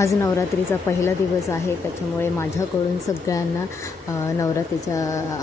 आज नवरात्रीचा पहिला दिवस आहे, त्याच्यामुळे माझ्याकडून सगळ्यांना नवरात्रीच्या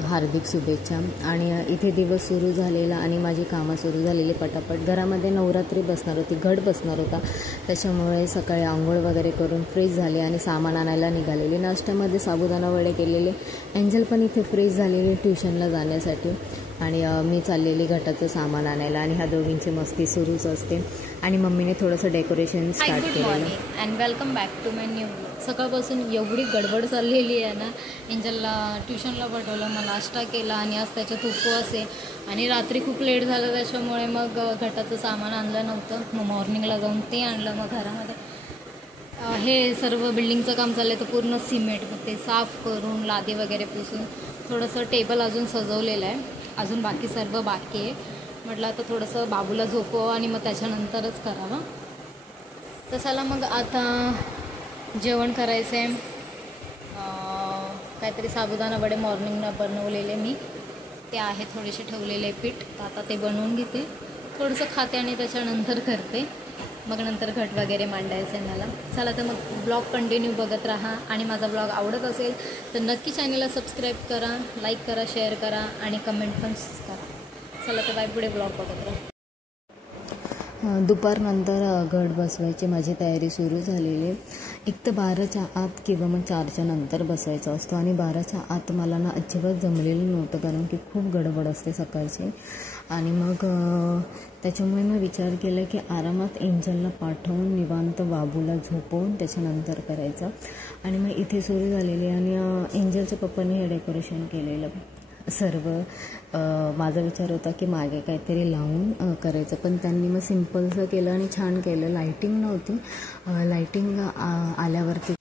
हार्दिक शुभेच्छा। आणि इथे दिवस सुरू झालेला आणि माझी कामं सुरू झालेली पटापट। घरामध्ये नवरात्री बसणार होती, घट बसणार होता, त्याच्यामुळे सकाळी आंघोळ वगैरे करून फ्रेश झाले आणि सामान आणायला निघालेली। नाश्त्यामध्ये साबुदाणा वडे केलेले, एंजल पण इथे फ्रेश झालेली ट्युशनला जाण्यासाठी आणि मी चाललेली घटाचं सामान आणायला आणि ह्या दोघींची मस्ती सुरूच असते। आणि मम्मीने थोडंसं डेकोरेशन स्टार्ट केलेलं। And welcome back to my new. सकाळपासून एवढी गडबड चाललेली आहे ना, एंजलला ट्युशनला पाठवलं, मग नाश्ता केला आणि आज त्याच्यात उपवास आहे आणि रात्री खूप लेट झालं, त्याच्यामुळे मग घटाचं सामान आणलं नव्हतं, मग मॉर्निंगला जाऊन ते आणलं। मग घरामध्ये हे सर्व बिल्डिंगचं काम चाललं आहे, तर पूर्ण सिमेंट मग ते साफ करून लादी वगैरे पुसून थोडंसं टेबल अजून सजवलेलं आहे, अजून बाकी सर्व बाकी आहे। म्हटलं आता थोडंसं बाबूला झोपवावं आणि मग त्याच्यानंतरच करावं। तसाला मग आता जेवण करायचं आहे, काहीतरी साबुदाणा वडे मॉर्निंगला बनवलेले मी, ते आहे थोडेसे ठेवलेले पीठ, तर आता ते बनवून घेते, थोडंसं खाते आणि त्याच्यानंतर करते, मग नंतर घट वगैरे मांडायचं आहे मला। चला तर मग ब्लॉग कंटिन्यू बघत राहा आणि माझा ब्लॉग आवडत असेल तर नक्की चॅनलला सबस्क्राईब करा, लाईक करा, शेअर करा आणि कमेंट पण करा। चला तर बाय, पुढे ब्लॉग बघत राहा। दुपारनंतर घट बसवायची माझी तयारी सुरू झालेली। एक तर 12च्या आत किंवा मग 4च्या नंतर बसवायचं असतो आणि 12च्या आत मला ना अजिबात जमलेलं नव्हतं, कारण की खूप गडबड असते सकाळची। आणि मग त्याच्यामुळे मी विचार केला की आरामात एंजलला पाठवून निवांत बाबूला झोपवून त्याच्यानंतर करायचं। आणि मग इथे सुरू झालेली आणि एंजलच्या पप्पांनी हे डेकोरेशन केलेलं सर्व। माझा विचार होता की मागे काहीतरी लावून करायचं, पण त्यांनी मग सिम्पलचं केलं आणि छान केलं। लाईटिंग नव्हती, लाईटिंग आल्यावरती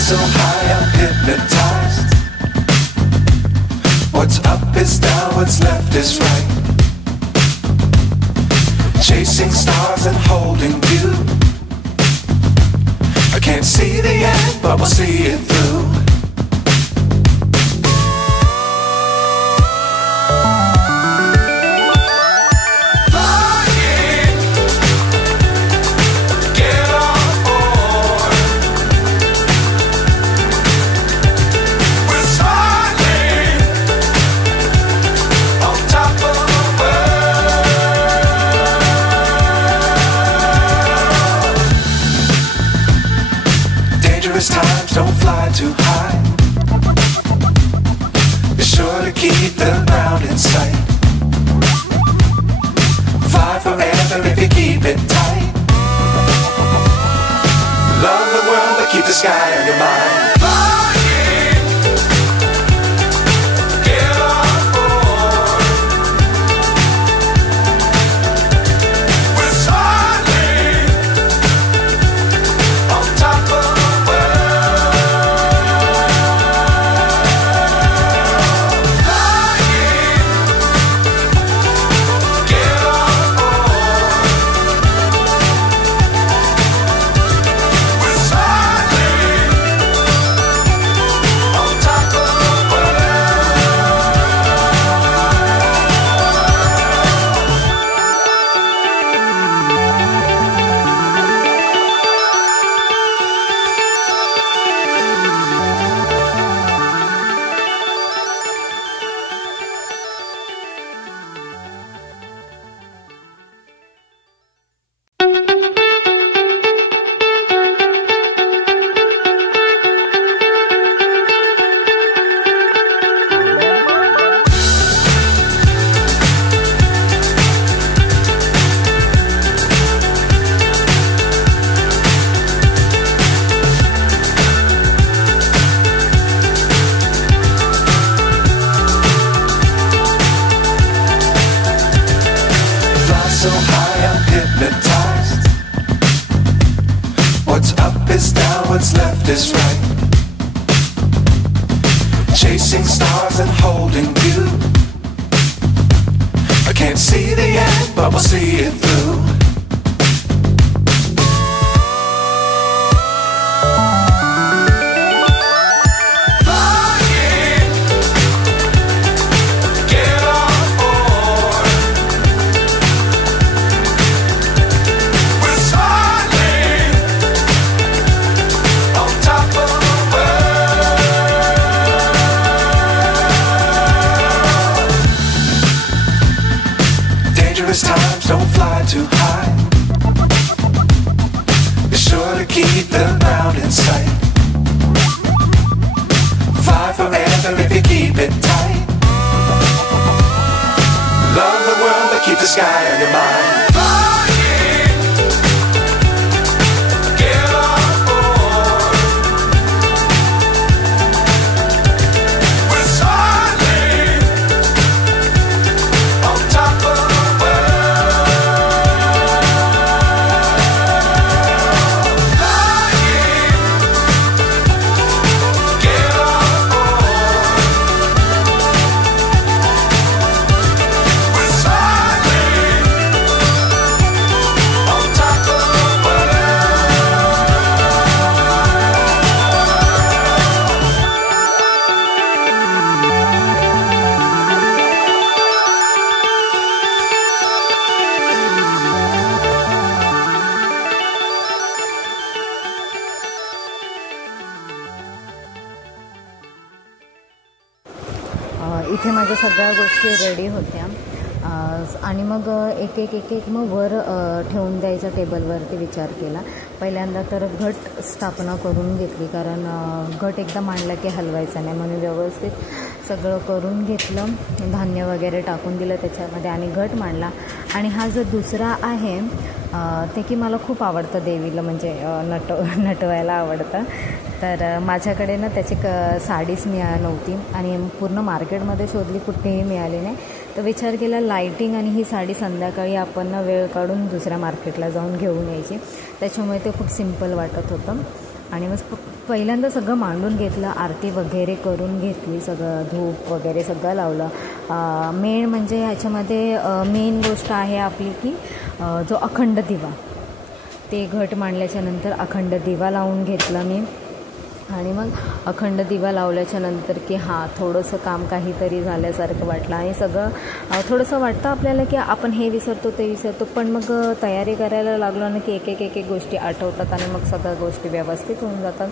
so high I'm hypnotized. What's up is down, what's left is right. Chasing stars and holding you. I can't see the end, but we'll see it through. Times don't fly too high. Be sure to keep the ground in sight. Fly forever if you keep it tight. Love the world but keep the sky on your mind. So high I'm hypnotized. What's up is down, what's left is right. chasing stars and holding you. I can't see the end, but we'll see it through. Times don't fly too high. Be sure to keep the ground in sight. Fly forever if you keep it tight. Love the world but keep the sky on your mind. इथे माझ्या सगळ्या गोष्टी ready होत्या आणि मग एक एक मग वर ठेवून द्यायचा टेबलवरती विचार केला. पहिल्यांदा तर घट स्थापना करून घेतली, कारण घट एकदा मांडला की हलवायचा नाही, म्हणून व्यवस्थित सगळं करून घेतलं, धान्य वगैरे टाकून दिलं त्याच्यामध्ये आणि घट मांडला. आणि हा जो दुसरा आहे ते की मला खूप आवडतं देवीला, म्हणजे नटवायला आवडतं. तर माझ्याकडे ना त्याची साडीच नव्हती आणि पूर्ण मार्केटमध्ये शोधली, कुठेही मिळाली नाही. तर विचार केला लाईटिंग आणि ही साडी संध्याकाळी आपण ना वेळ काढून दुसऱ्या मार्केटला जाऊन घेऊन यायची, त्याच्यामुळे ते खूप सिम्पल वाटत होतं. आणि मग पहिल्यांदा सगळं मांडून घेतलं, आरती वगैरे करून घेतली, सगळं धूप वगैरे सगळं लावलं. मेन म्हणजे ह्याच्यामध्ये मेन गोष्ट आहे आपली की जो अखंड दिवा, ते घट मांडल्याच्या नंतर अखंड दिवा लावून घेतला मी. आणि मग अखंड दिवा लावल्याच्या नंतर की थोडंसं काम काहीतरी झाल्यासारखं वाटलं. आणि सगळं थोडंसं वाटतं आपल्याला की आपण हे विसरतो ते विसरतो, पण मग तयारी करायला लागलो ना की एक एक गोष्टी आठवतात आणि मग सगळ्या गोष्टी व्यवस्थित होऊन जातात.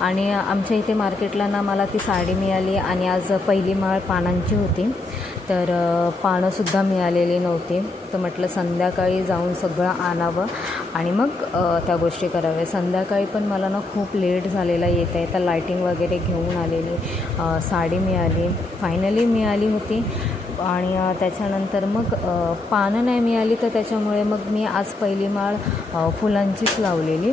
आणि आमच्या इथे मार्केटला ना मला ती साडी मिळाली आणि आज पहिली माळ पानांची होती, तर पानंसुद्धा मिळालेली नव्हती. तर म्हटलं संध्याकाळी जाऊन सगळं आणावं आणि मग त्या गोष्टी कराव्या. संध्याकाळी पण मला ना खूप लेट झालेला येता येता लायटिंग वगैरे घेऊन आलेली, साडी मिळाली, फायनली मिळाली होती. आणि त्याच्यानंतर मग पानं नाही मिळाली, तर त्याच्यामुळे मग मी आज पहिली माळ फुलांचीच लावलेली.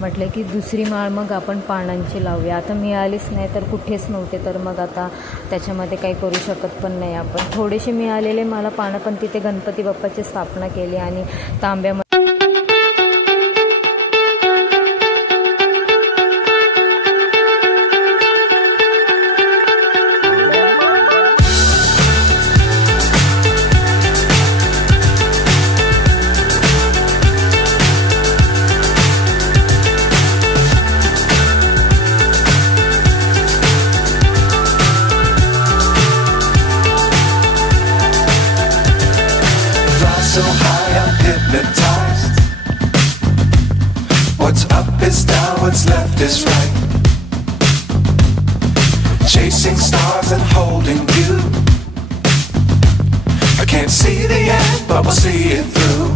म्हटलं की दुसरी माळ मग आपण पानांची लावूया. आता मिळालीच नाही तर कुठेच नव्हते, तर मग आता त्याच्यामध्ये काही करू शकत पण नाही आपण. थोडेसे मिळालेले मला पानं पण तिथे गणपती बाप्पाची स्थापना केली आणि तांब्यामध्ये so high I'm hypnotized. What's up is down, what's left is right. Chasing stars and holding you. I can't see the end, but we'll see it through.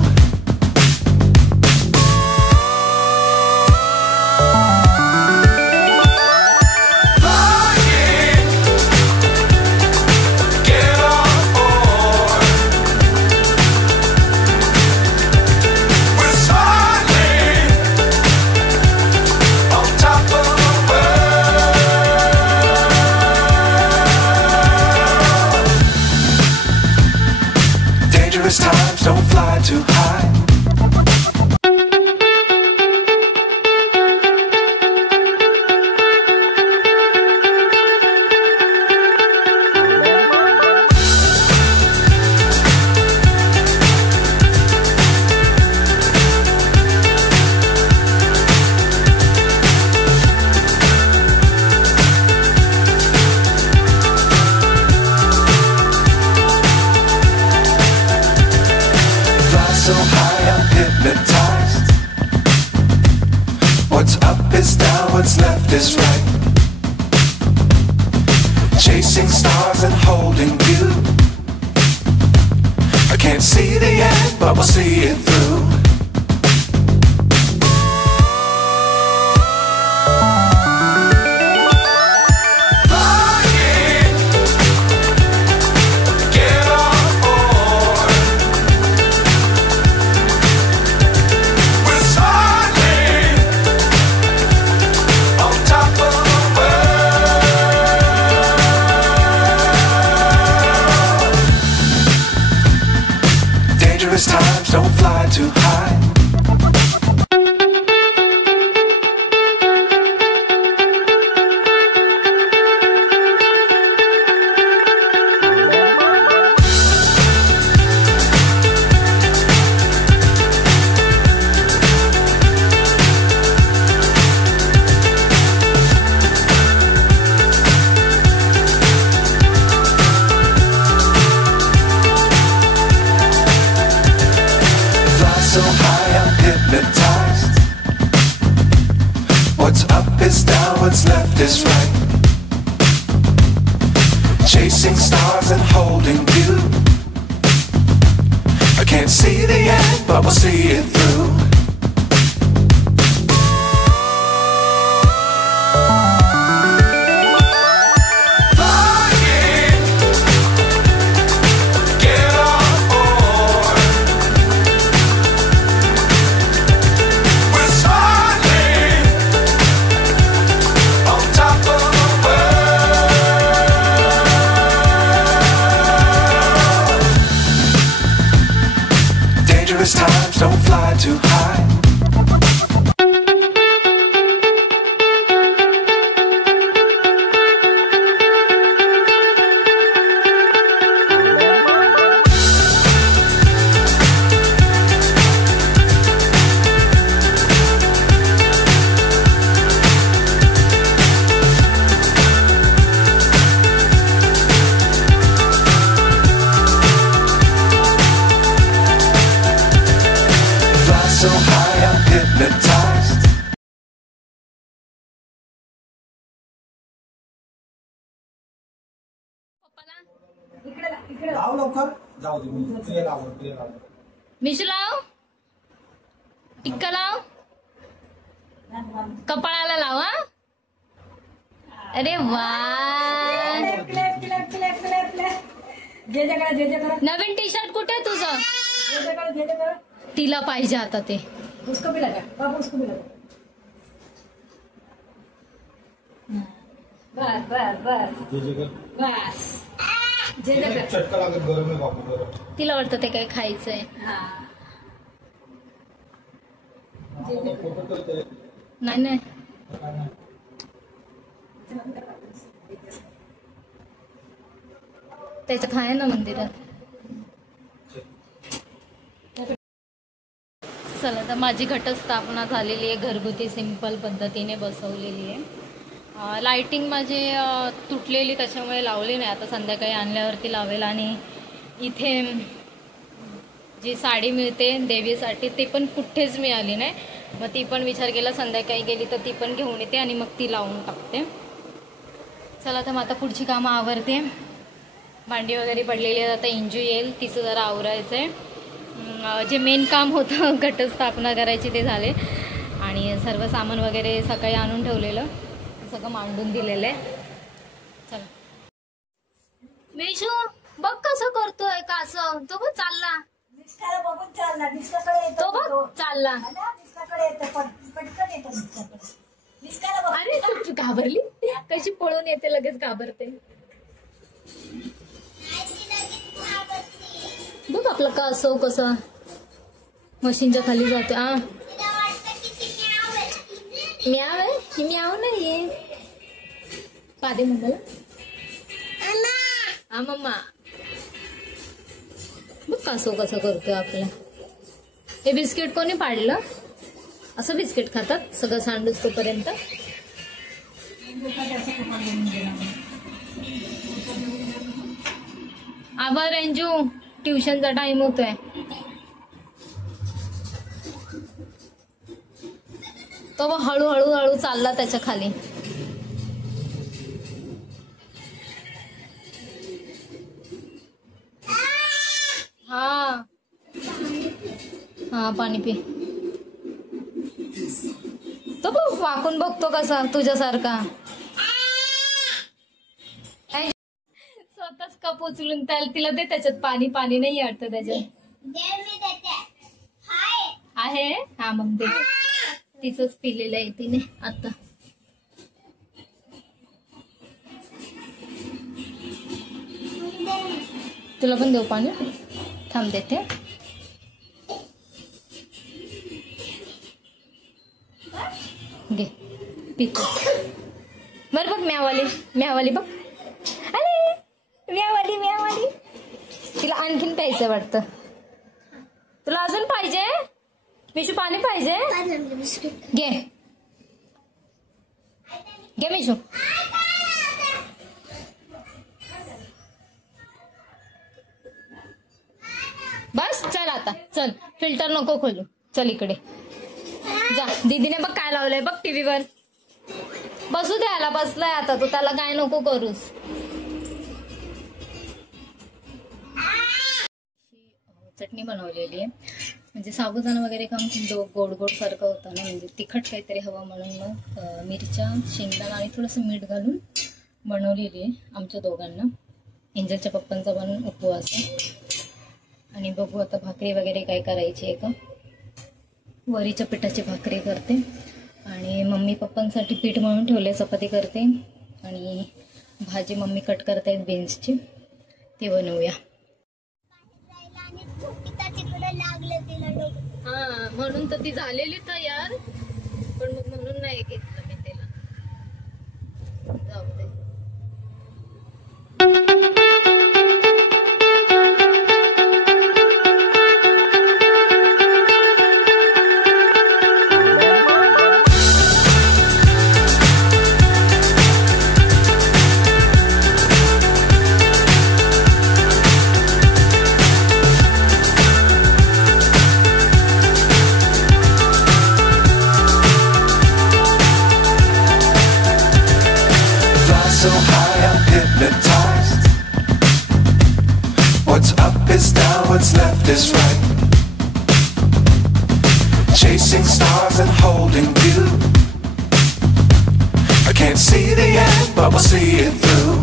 Times don't fly too high. high, I'm hypnotized. What's up is down, what's left is right. Chasing stars and holding you. I can't see the end, but we'll see it through. Times don't fly too high. So high, I'm hypnotized. What's up is down, what's left is right. Chasing stars and holding you. I can't see the end, but we'll see it through. Times don't fly too high. So high, I'm hypnotized. लाव लवकर जाऊ दे प्रिया लाव मिशू लाव टिक्का लाव कपाळाला लाव हा अरे वा नवीन टी शर्ट कुठे आहे तुझं तिला पाहिजे आता ते उसको भी लगा पापा उसको भी लगा बस बस बस बस चटका लागत गरम आहे बापू गरम तिला वाटतं ते काय खायचंय नाही नाही त्याच्यात आहे ना मंदिरात चला तर माझी घटस्थापना झालेली आहे घरगुती सिंपल पद्धतीने बसवलेली आहे लाइटिंग माझी तुटलेली त्याच्यामुळे लावली नाही आता संध्याकाळी आणल्यावरती लावेल आणि इथे जी साडी मिळते देवीसाठी ते पण कुठेच मिळाली नाही मग ती पण विचार केला संध्याकाळी गेली तर ती पण घेऊन येते आणि मग ती लावून टाकते चला तर मग आता पुढची कामं आवरते भांडी वगैरे पडलेली आहेत आता इंजू येईल तिचं जरा आवरायचं आहे जे मेन काम होतं घटस्थापना करायची ते झाले आणि सर्व सामान वगैरे सकाळी आणून ठेवलेलं सगळं मांडून दिलेलं आहे चल मेशू बघ कसं करतोय का असं तो बघ चालला बघून चालला डिस्काकडे येतो तो बघ चालला डिस्काकडे येतो पटकन येतो डिस्काला बघ अरे तू घाबरली कशी पळून येते लगेच घाबरते बघ आपलं का असो कसं मशीनच्या खाली जाते म्याव आहे म्याव नाहीये पादे म्हणलं हा मम्मा बघ कसं कसं करतोय आपलं हे बिस्किट कोणी पाडलं असं बिस्किट खातात सगळं सांडूच तोपर्यंत आभार अंजू ट्युशनचा टाइम होतोय तो मग हळूहळू हळू चालला त्याच्या खाली. हा हा पाणी पी. तो बघ वाकून बघतो कसा तुझ्यासारखा. स्वतःच कप उचलून तिला दे त्याच्यात पाणी. पाणी नाही वाटतं त्याच्यात. आहे हा मग दे. तिचंच पिलेलं आहे तिने आता. तुला पण देऊ पाणी. थांब देते. घे पितो. बरं बघ म्यावाली बघ. अरे म्यावाली तिला आणखीन प्यायचं वाटतं. तुला अजून पाहिजे मिशू? पाणी पाहिजे? घे मिशू. बस चल आता चल. फिल्टर नको खोलू. चल इकडे जा. दीदीने बघ काय लावलंय बघ टीव्हीवर. बसू द्यायला बसलाय आता तू. त्याला काय नको करूस. चटणी बनवलेली आहे. म्हणजे साबुदाणा वगैरे काम गोड गोड सारखं होतं ना. म्हणजे तिखट काहीतरी हवं म्हणून मग मिरच्या शेंगदाणा आणि थोडंसं मीठ घालून बनवलेली आहे आमच्या दोघांना. एंजलच्या पप्पांचा पण उपवास आहे. आणि बघू आता भाकरी वगैरे काय करायची आहे का. वरीच्या पिठाची भाकरी करते आणि मम्मी पप्पांसाठी पीठ मळून ठेवले. चपाती करते आणि भाजी मम्मी कट करतायत बीन्सची. ते बनवूया. हा म्हणून तर ती झालेली तयार. पण मग म्हणून नाही घेतलं मी तिला. जाऊ दे. So high I'm hypnotized. What's up is down, what's left is right. Chasing stars and holding you. I can't see the end, but we'll see it through.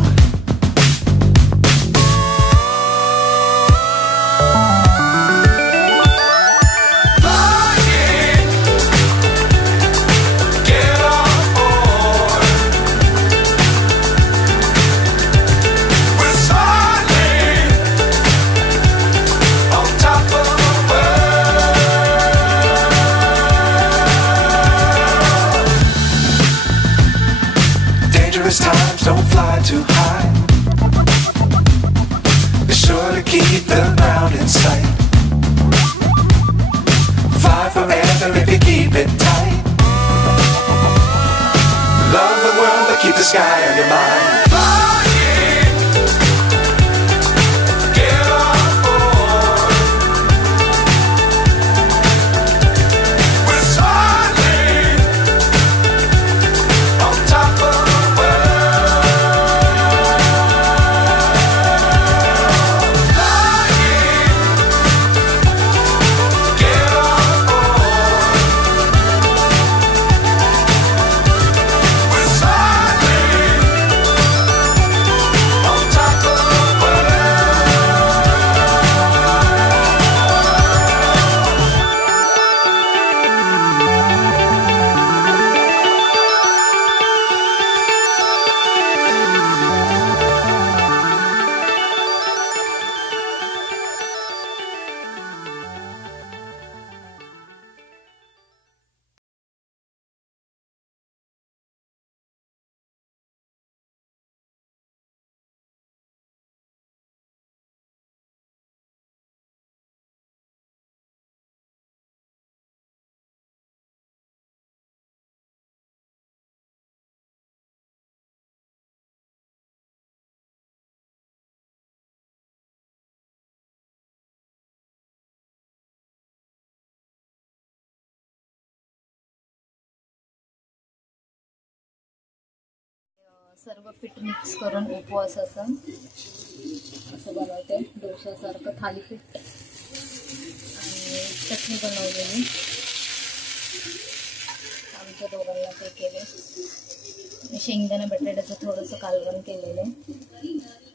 Times don't fly too high. Be sure to keep the ground in sight. Fly forever if you keep it tight. Love the world but keep the sky on your mind. सर्व पीठ mix करून उपवासाचं असं बनवते, डोशासारखं थालीपीठ. आणि चटणी बनवलेली आमच्या दोघांना ते केले. शेंगदाणा बटाट्याचं थोडंसं कालवण केलेलं आहे.